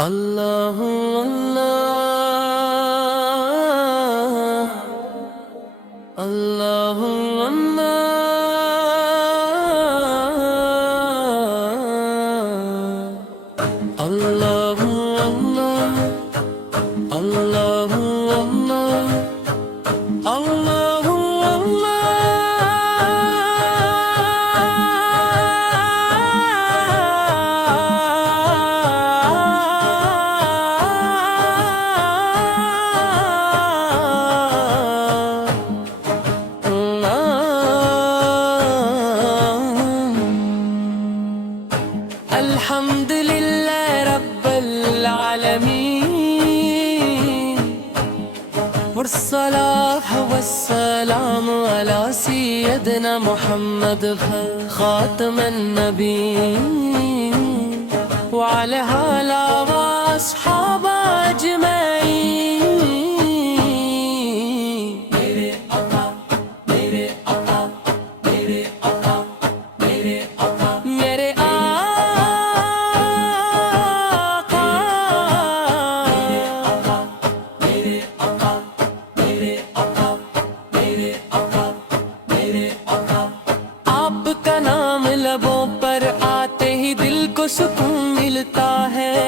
اللہ اللہ اللہ اللہ اللہ اللہ الحمدللہ رب العالمین والصلاة والسلام على سیدنا محمد خاتم النبیین وعلى آلہ واصحاب اجمعین میرے آقا میرے آقا میرے آقا میرے آقا میرے آپ کا نام لبوں پر آتے ہی دل کو سکون ملتا ہے،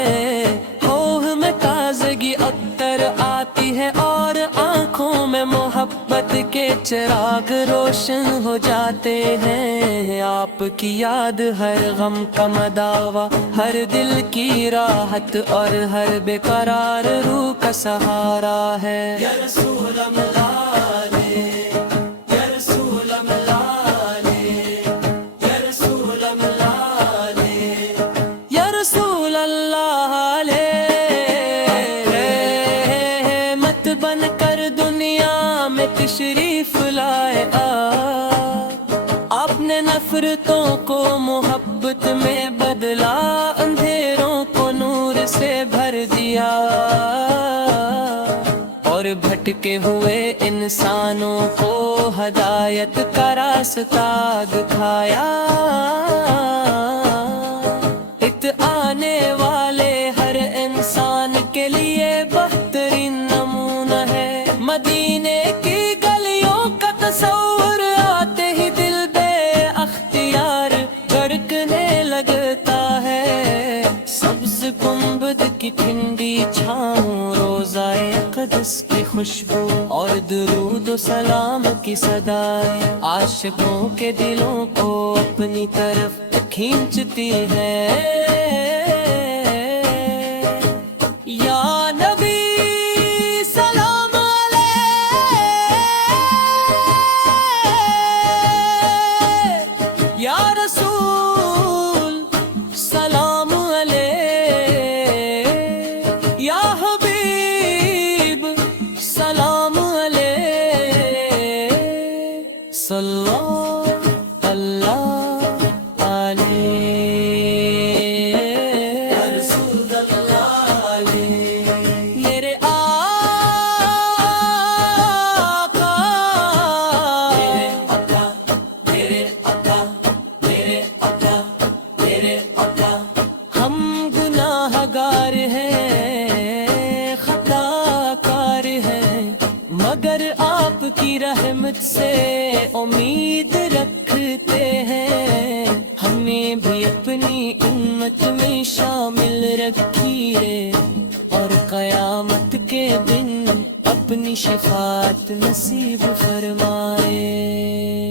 ہوہ میں تازگی اکتر آتی ہے اور آنکھوں میں محبت کے چراغ روشن ہو جاتے ہیں۔ آپ کی یاد ہر غم کا مداوا، ہر دل کی راحت اور ہر بے قرار روح کا سہارا ہے۔ یا رسول اللہ بن کر دنیا میں تشریف لائے آپ نے نفرتوں کو محبت میں بدلا، اندھیروں کو نور سے بھر دیا اور بھٹکے ہوئے انسانوں کو ہدایت کا راستہ دکھایا۔ آنے والے ہر انسان کے لیے بہترین نمونہ ہے، مدینے کی گلیوں کا تصور آتے ہی دل بے اختیار دھڑکنے لگتا ہے۔ سبز گنبد کی ٹھنڈی چھاؤں، روضۂ اقدس کی خوشبو اور درود و سلام کی صدائیں عاشقوں کے دلوں کو اپنی طرف کھینچتی ہے۔ یا نبی سلام علیک، یا رسول سلام علیک، یا حبیب سلام علیک، صلی اللہ مگر آپ کی رحمت سے امید رکھتے ہیں، ہمیں بھی اپنی امت میں شامل رکھیے اور قیامت کے دن اپنی شفاعت نصیب فرمائے۔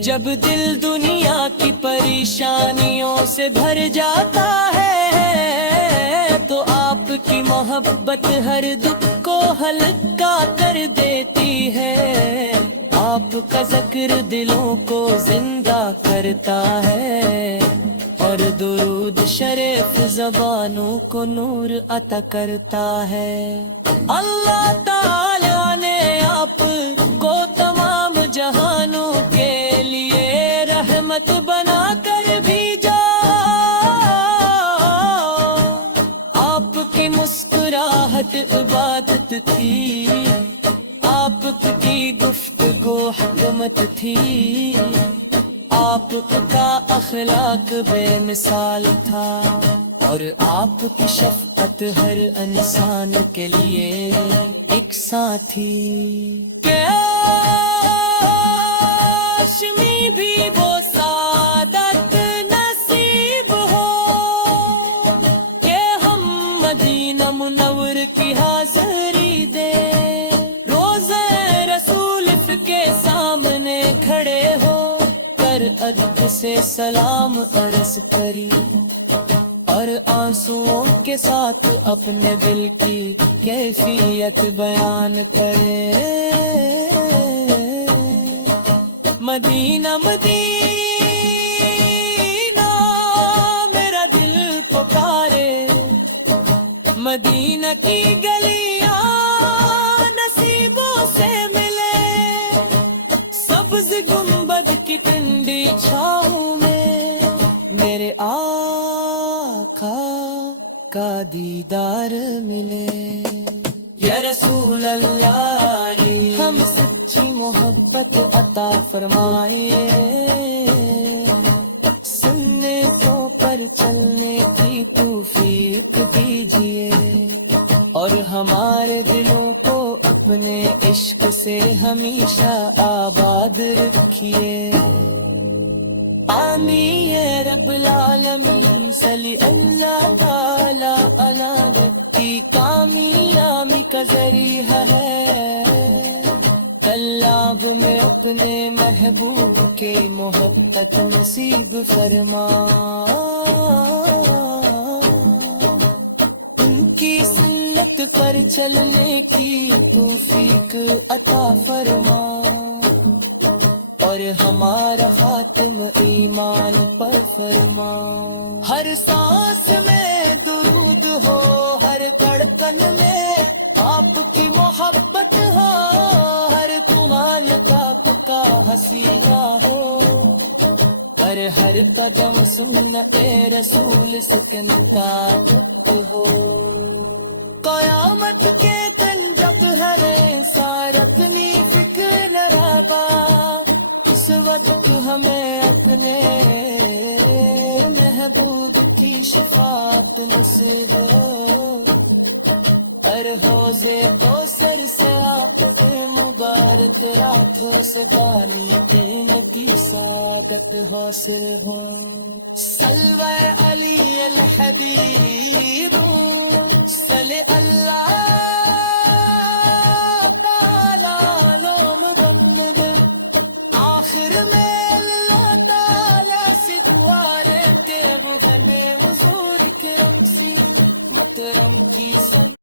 جب دل دنیا کی پریشانیوں سے بھر جاتا ہے تو آپ کی محبت ہر دکھ کو ہلکا کر دیتی ہے، آپ کا ذکر دلوں کو زندہ کرتا ہے اور درود شریف زبانوں کو نور عطا کرتا ہے۔ اللہ تعالیٰ نے آپ کو تمام جہانوں کے لیے رحمت بنا کر بھیجا، آپ کی مسکراہٹ عبادت تھی، آپ کی گفتگو حکمت تھی، آپ کا اخلاق بے مثال تھا اور آپ کی شفقت ہر انسان کے لیے ایک ساتھی کاش میں بھی وہ سعادت نصیب ہو کہ ہم مدینہ منور کی حاضری دے روزہ رسول کے سامنے کھڑے ہو کر ادب سے سلام عرض کری اور آنسوؤں کے ساتھ اپنے دل کی کیفیت بیان کرے مدینہ مدینہ میرا دل پکارے مدینہ کی گلیاں نصیبوں سے ملے سبز گنبد کی ٹھنڈی چھاؤں میں میرے آقا کا دیدار ملے یا رسول اللہ ہم سچی محبت عطا فرمائے سنتوں پر چلنے کی توفیق دیجیے اور ہمارے دلوں کو اپنے عشق سے ہمیشہ آباد رکھیے آمین یا رب العالمین صلی اللہ تعالی علی نبی کامیابی کا ذریعہ ہے طلاب میں اپنے محبوب کے محبت نصیب فرما ان کی سنت پر چلنے کی توفیق عطا فرما اور ہمارا خاتم ایمان پر فرما ہر سانس میں درود ہو ہر دھڑکن میں آپ کی محبت ہو ہر کمال کا حسینہ ہو ہر قدم سنت رسول سکنتا ہو قیامت کے دن جب ہر سارکنی فکر نہ رہا اس وقت ہمیں اپنے محبوب کی شفاعت نصیب ہو ہر حوضے تو سر سے آپ کے مبارک راتوں سے پانی پینے کی سعادت حاصل ہو صلوہ علی الحبیب صلی اللہ تعالی علی محمد آخر میں اللہ تعالی سے دعا رہتے وہ ہمیں حضور کرم سی محترم کی سن